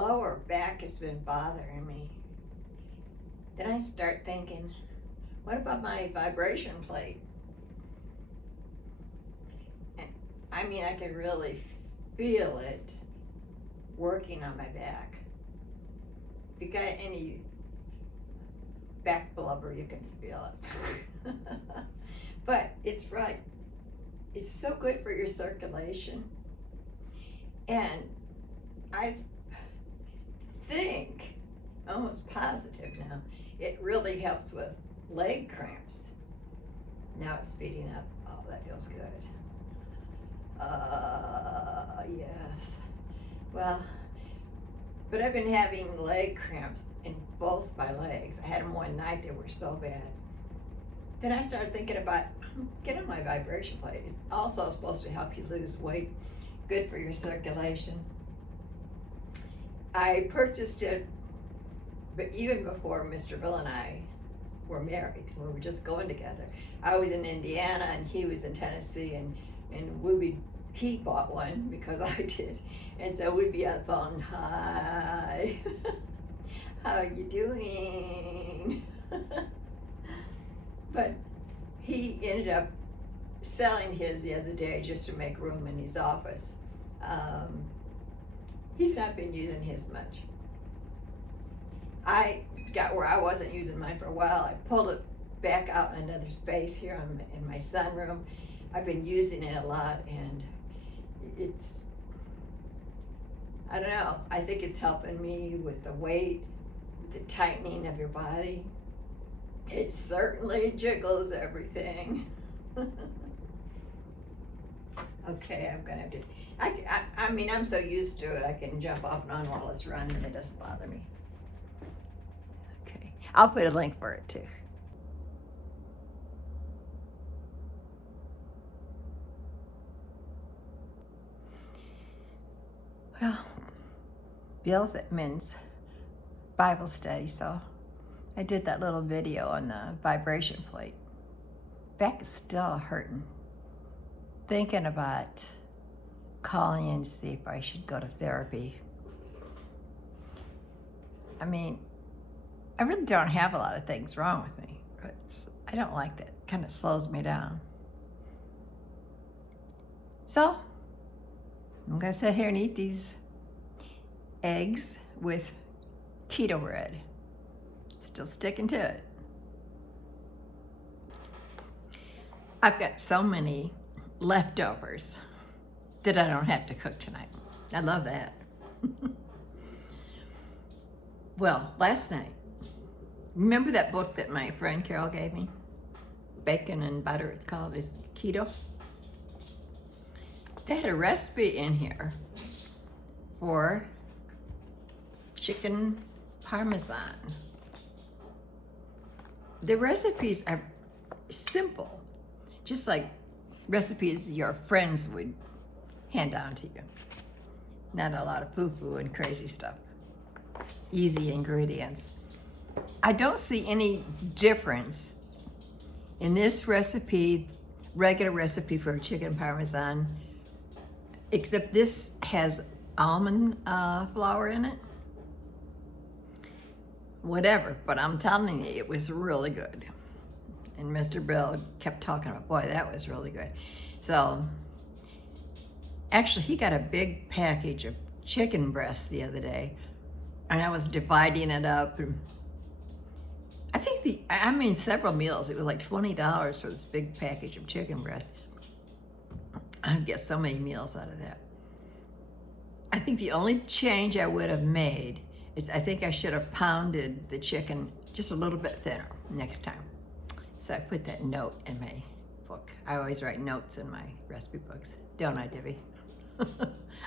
lower back has been bothering me. Then I start thinking, what about my vibration plate? And I mean, I can really feel it working on my back. If you got any back blubber, you can feel it. But it's right. It's so good for your circulation. And I think, almost positive now, it really helps with leg cramps. Now it's speeding up. Oh, that feels good. Yes. Well, but I've been having leg cramps in both my legs. I had them one night, they were so bad. Then I started thinking about getting my vibration plate. It's also supposed to help you lose weight, good for your circulation. I purchased it, but even before Mr. Bill and I were married, we were just going together. I was in Indiana and he was in Tennessee, and he bought one because I did. And so we'd be on the phone, hi, how are you doing? But he ended up selling his the other day just to make room in his office. He's not been using his much. I got where I wasn't using mine for a while. I pulled it back out in another space here in my sunroom. I've been using it a lot, and it's, I don't know, I think it's helping me with the weight, with the tightening of your body. It certainly jiggles everything. Okay, I'm gonna have to, I mean, I'm so used to it, I can jump off and on while it's running, it doesn't bother me. Okay, I'll put a link for it too. Well, Bill's at men's Bible study, so I did that little video on the vibration plate. Back is still hurting. Thinking about calling in to see if I should go to therapy. I mean, I really don't have a lot of things wrong with me, but I don't like that. It kind of slows me down. So, I'm gonna sit here and eat these eggs with keto bread. Still sticking to it. I've got so many leftovers that I don't have to cook tonight. I love that. Well, last night, remember that book that my friend Carol gave me? Bacon and Butter, it's called, it's Keto. They had a recipe in here for chicken parmesan. The recipes are simple, just like recipes your friends would hand down to you. Not a lot of foo-foo and crazy stuff. Easy ingredients. I don't see any difference in this recipe, regular recipe for chicken parmesan, except this has almond flour in it. Whatever, but I'm telling you, it was really good. And Mr. Bill kept talking about, boy, that was really good. So, actually, he got a big package of chicken breasts the other day, and I was dividing it up. And I think several meals. It was like $20 for this big package of chicken breast. I get so many meals out of that. I think the only change I would have made is I think I should have pounded the chicken just a little bit thinner next time. So I put that note in my book. I always write notes in my recipe books, don't I, Debbie?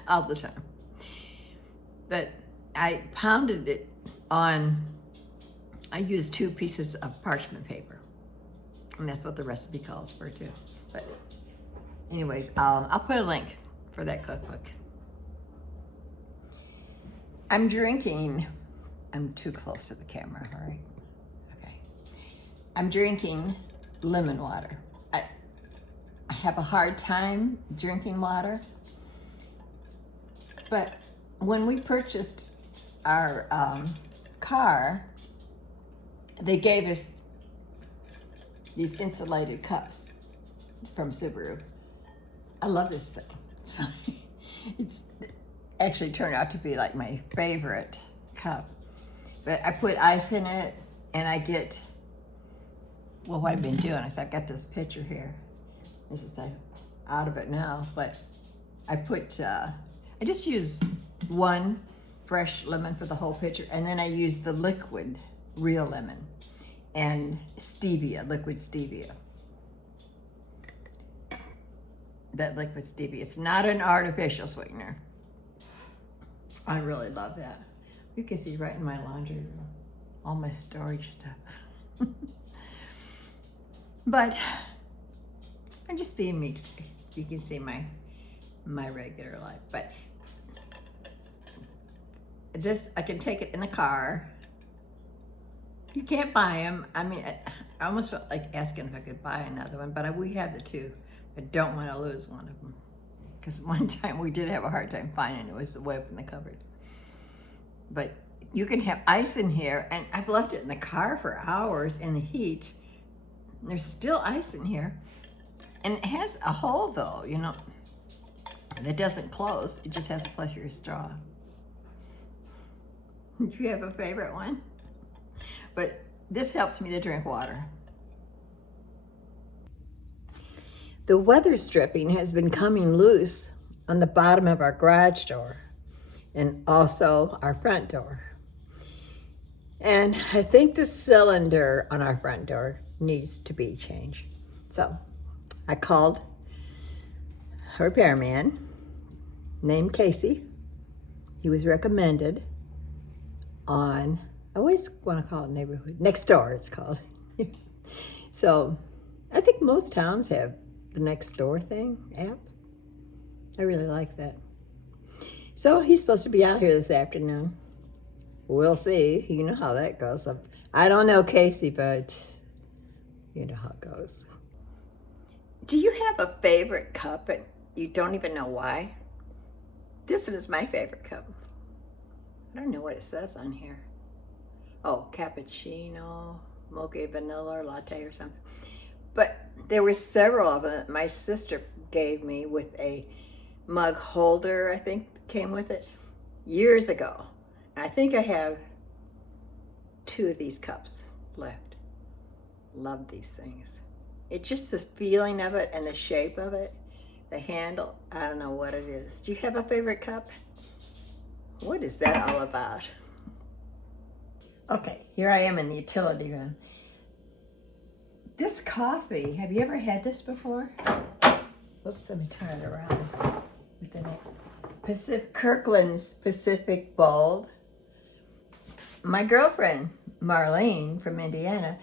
All the time. But I pounded it on, I used 2 pieces of parchment paper. And that's what the recipe calls for too. But anyways, I'll put a link for that cookbook. I'm too close to the camera, all right? Okay. I'm drinking lemon water. I have a hard time drinking water, but when we purchased our car, they gave us these insulated cups from Subaru. I love this thing. So it's actually turned out to be like my favorite cup. But I put ice in it, and I get, well, what I've been doing is I've got this pitcher here. This is out of it now, but I just use one fresh lemon for the whole pitcher, and then I use the liquid real lemon and stevia, liquid stevia. That liquid stevia, it's not an artificial sweetener. I really love that. You can see right in my laundry room, all my storage stuff. But I'm just being me today. You can see my regular life. But this, I can take it in the car. You can't buy them. I mean, I almost felt like asking if I could buy another one, but we have the two. I don't want to lose one of them. Because one time we did have a hard time finding it. It was way up in the cupboard. But you can have ice in here, and I've left it in the car for hours in the heat. There's still ice in here. And it has a hole though, you know, that doesn't close. It just has a place for your straw. Do you have a favorite one? But this helps me to drink water. The weather stripping has been coming loose on the bottom of our garage door and also our front door. And I think the cylinder on our front door needs to be changed. So I called a repairman named Casey. He was recommended on, I always want to call it neighborhood, next door it's called. So I think most towns have the next door thing app. I really like that. So he's supposed to be out here this afternoon. We'll see. You know how that goes. I don't know Casey, but you know how it goes. Do you have a favorite cup and you don't even know why? This is my favorite cup. I don't know what it says on here. Oh, cappuccino, mocha vanilla or latte or something. But there were several of them that my sister gave me with a mug holder, I think came with it, years ago. I think I have 2 of these cups left. Love these things. It's just the feeling of it and the shape of it, the handle, I don't know what it is. Do you have a favorite cup? What is that all about? Okay, here I am in the utility room. This coffee, have you ever had this before? Oops, let me turn it around. Kirkland's Pacific Bold. My girlfriend, Marlene from Indiana,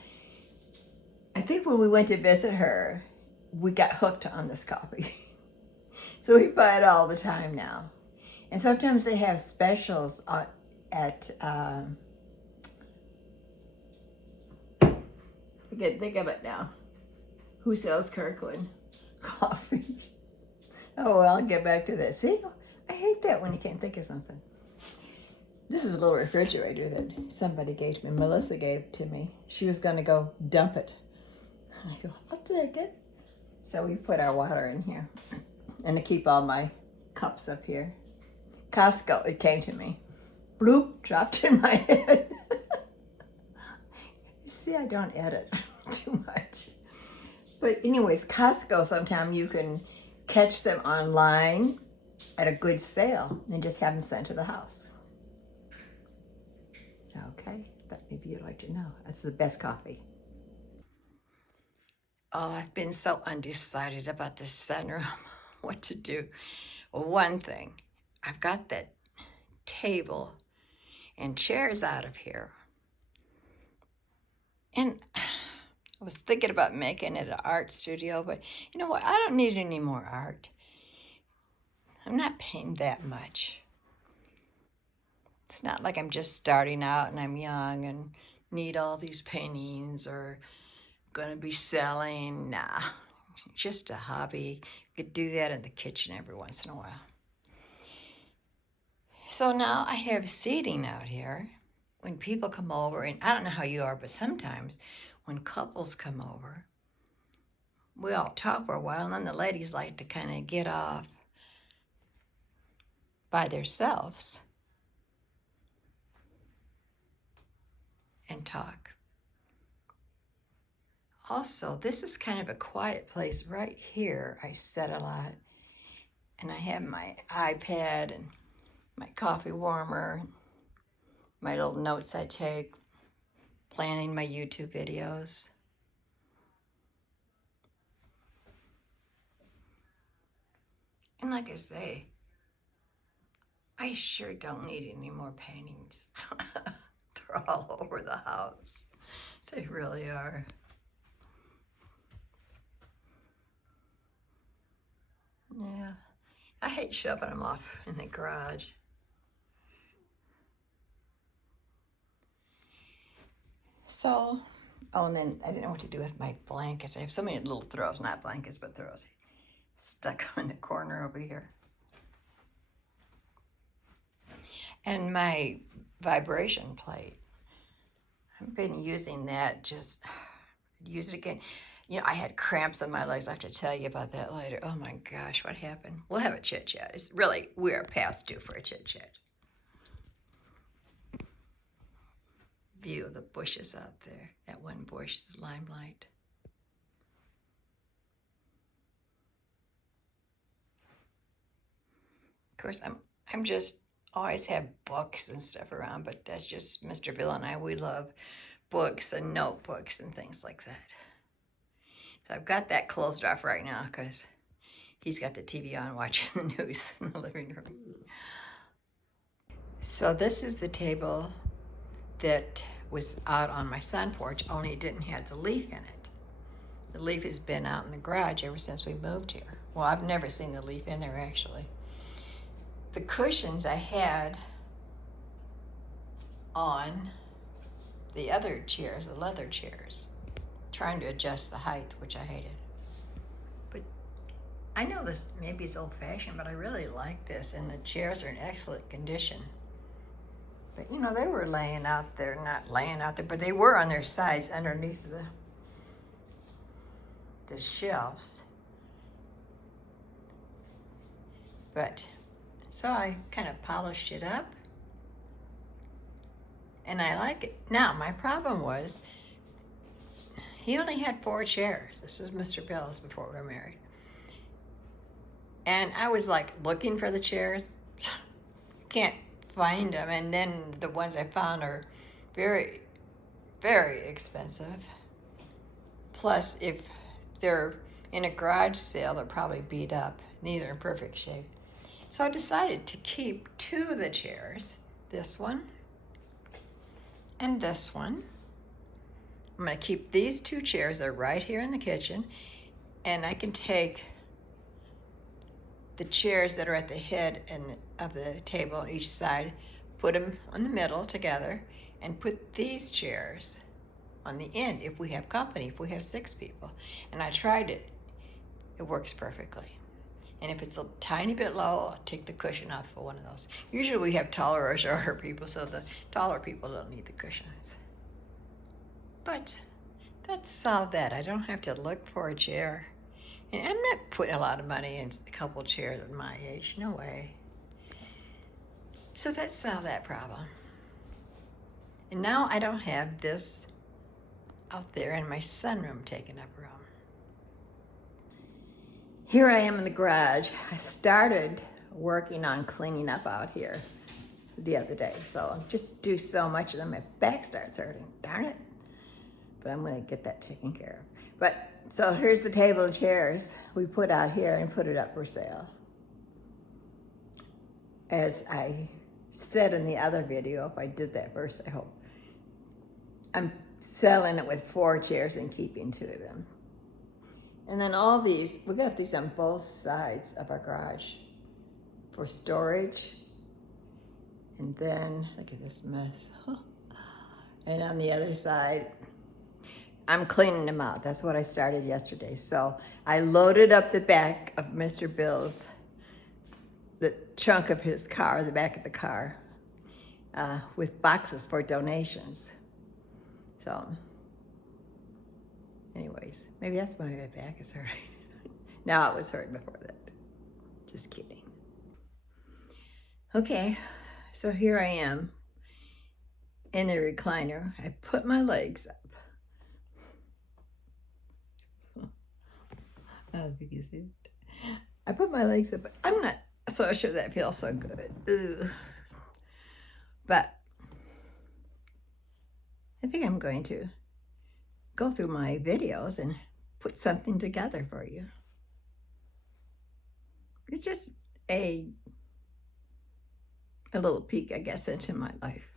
I think when we went to visit her, we got hooked on this coffee. So we buy it all the time now. And sometimes they have specials at I can't think of it now. Who sells Kirkland coffee? Oh, well, I'll get back to this. See, I hate that when you can't think of something. This is a little refrigerator that somebody gave me. Melissa gave to me. She was going to go dump it. I go, I'll take it. So we put our water in here. And to keep all my cups up here. Costco, it came to me. Bloop, dropped in my head. You see, I don't edit too much. But anyways, Costco, sometimes you can catch them online at a good sale and just have them sent to the house. Okay, but maybe you'd like to know. That's the best coffee. Oh, I've been so undecided about this sunroom, what to do. Well, one thing, I've got that table and chairs out of here. And I was thinking about making it an art studio, but you know what? I don't need any more art. I'm not paying that much. It's not like I'm just starting out and I'm young and need all these paintings or gonna be selling. Nah, just a hobby. You could do that in the kitchen every once in a while. So now I have seating out here. When people come over, and I don't know how you are, but sometimes when couples come over, we all talk for a while, and then the ladies like to kind of get off by themselves and talk. Also, this is kind of a quiet place right here. I sit a lot, and I have my iPad and my coffee warmer, my little notes I take, planning my YouTube videos. And like I say, I sure don't need any more paintings. They're all over the house. They really are. Yeah. I hate shoving them off in the garage. So, oh, and then I didn't know what to do with my blankets. I have so many little throws, not blankets, but throws, stuck in the corner over here. And my vibration plate, I've been using that, just use it again. You know, I had cramps in my legs. I have to tell you about that later. Oh my gosh, what happened? We'll have a chit chat. It's really, we're past due for a chit chat. View of the bushes out there. That one bush is limelight. Of course, I'm just always have books and stuff around, but that's just Mr. Bill and I. We love books and notebooks and things like that. So I've got that closed off right now because he's got the TV on watching the news in the living room. So this is the table that was out on my sun porch, only it didn't have the leaf in it. The leaf has been out in the garage ever since we moved here. Well, I've never seen the leaf in there actually. The cushions I had on the other chairs, the leather chairs, trying to adjust the height, which I hated. But I know this maybe it's old-fashioned, but I really like this, and the chairs are in excellent condition. But you know, they were laying out there, not laying out there, but they were on their sides underneath the shelves. But so I kind of polished it up, and I like it. Now, my problem was he only had 4 chairs. This was Mr. Bill's before we were married. And I was like looking for the chairs, can't find them. And then the ones I found are very, very expensive. Plus, if they're in a garage sale, they're probably beat up. These are in perfect shape. So I decided to keep 2 of the chairs, this one and this one. I'm going to keep these 2 chairs. They're right here in the kitchen. And I can take the chairs that are at the head of the table on each side, put them on the middle together, and put these chairs on the end if we have company, if we have 6 people. And I tried it. It works perfectly. And if it's a tiny bit low, I'll take the cushion off for one of those. Usually we have taller or shorter people, so the taller people don't need the cushions. But that solved that. I don't have to look for a chair. And I'm not putting a lot of money in a couple chairs at my age. No way. So that solved that problem. And now I don't have this out there in my sunroom taking up room. Here I am in the garage. I started working on cleaning up out here the other day. So I just do so much of them, my back starts hurting. Darn it. But I'm gonna get that taken care of. But so here's the table and chairs we put out here and put it up for sale. As I said in the other video, if I did that first, I hope, I'm selling it with 4 chairs and keeping 2 of them. And then all these, we got these on both sides of our garage for storage. And then, look at this mess. And on the other side, I'm cleaning them out. That's what I started yesterday. So I loaded up the back of Mr. Bill's, the trunk of his car, the back of the car, with boxes for donations. So, anyways, maybe that's why my back is hurting. Now it was hurting before that. Just kidding. Okay, so here I am in the recliner. I put my legs up. I don't think you see it. I put my legs up. I'm not so sure that feels so good. Ugh. But I think I'm going to go through my videos and put something together for you. It's just a little peek, I guess, into my life.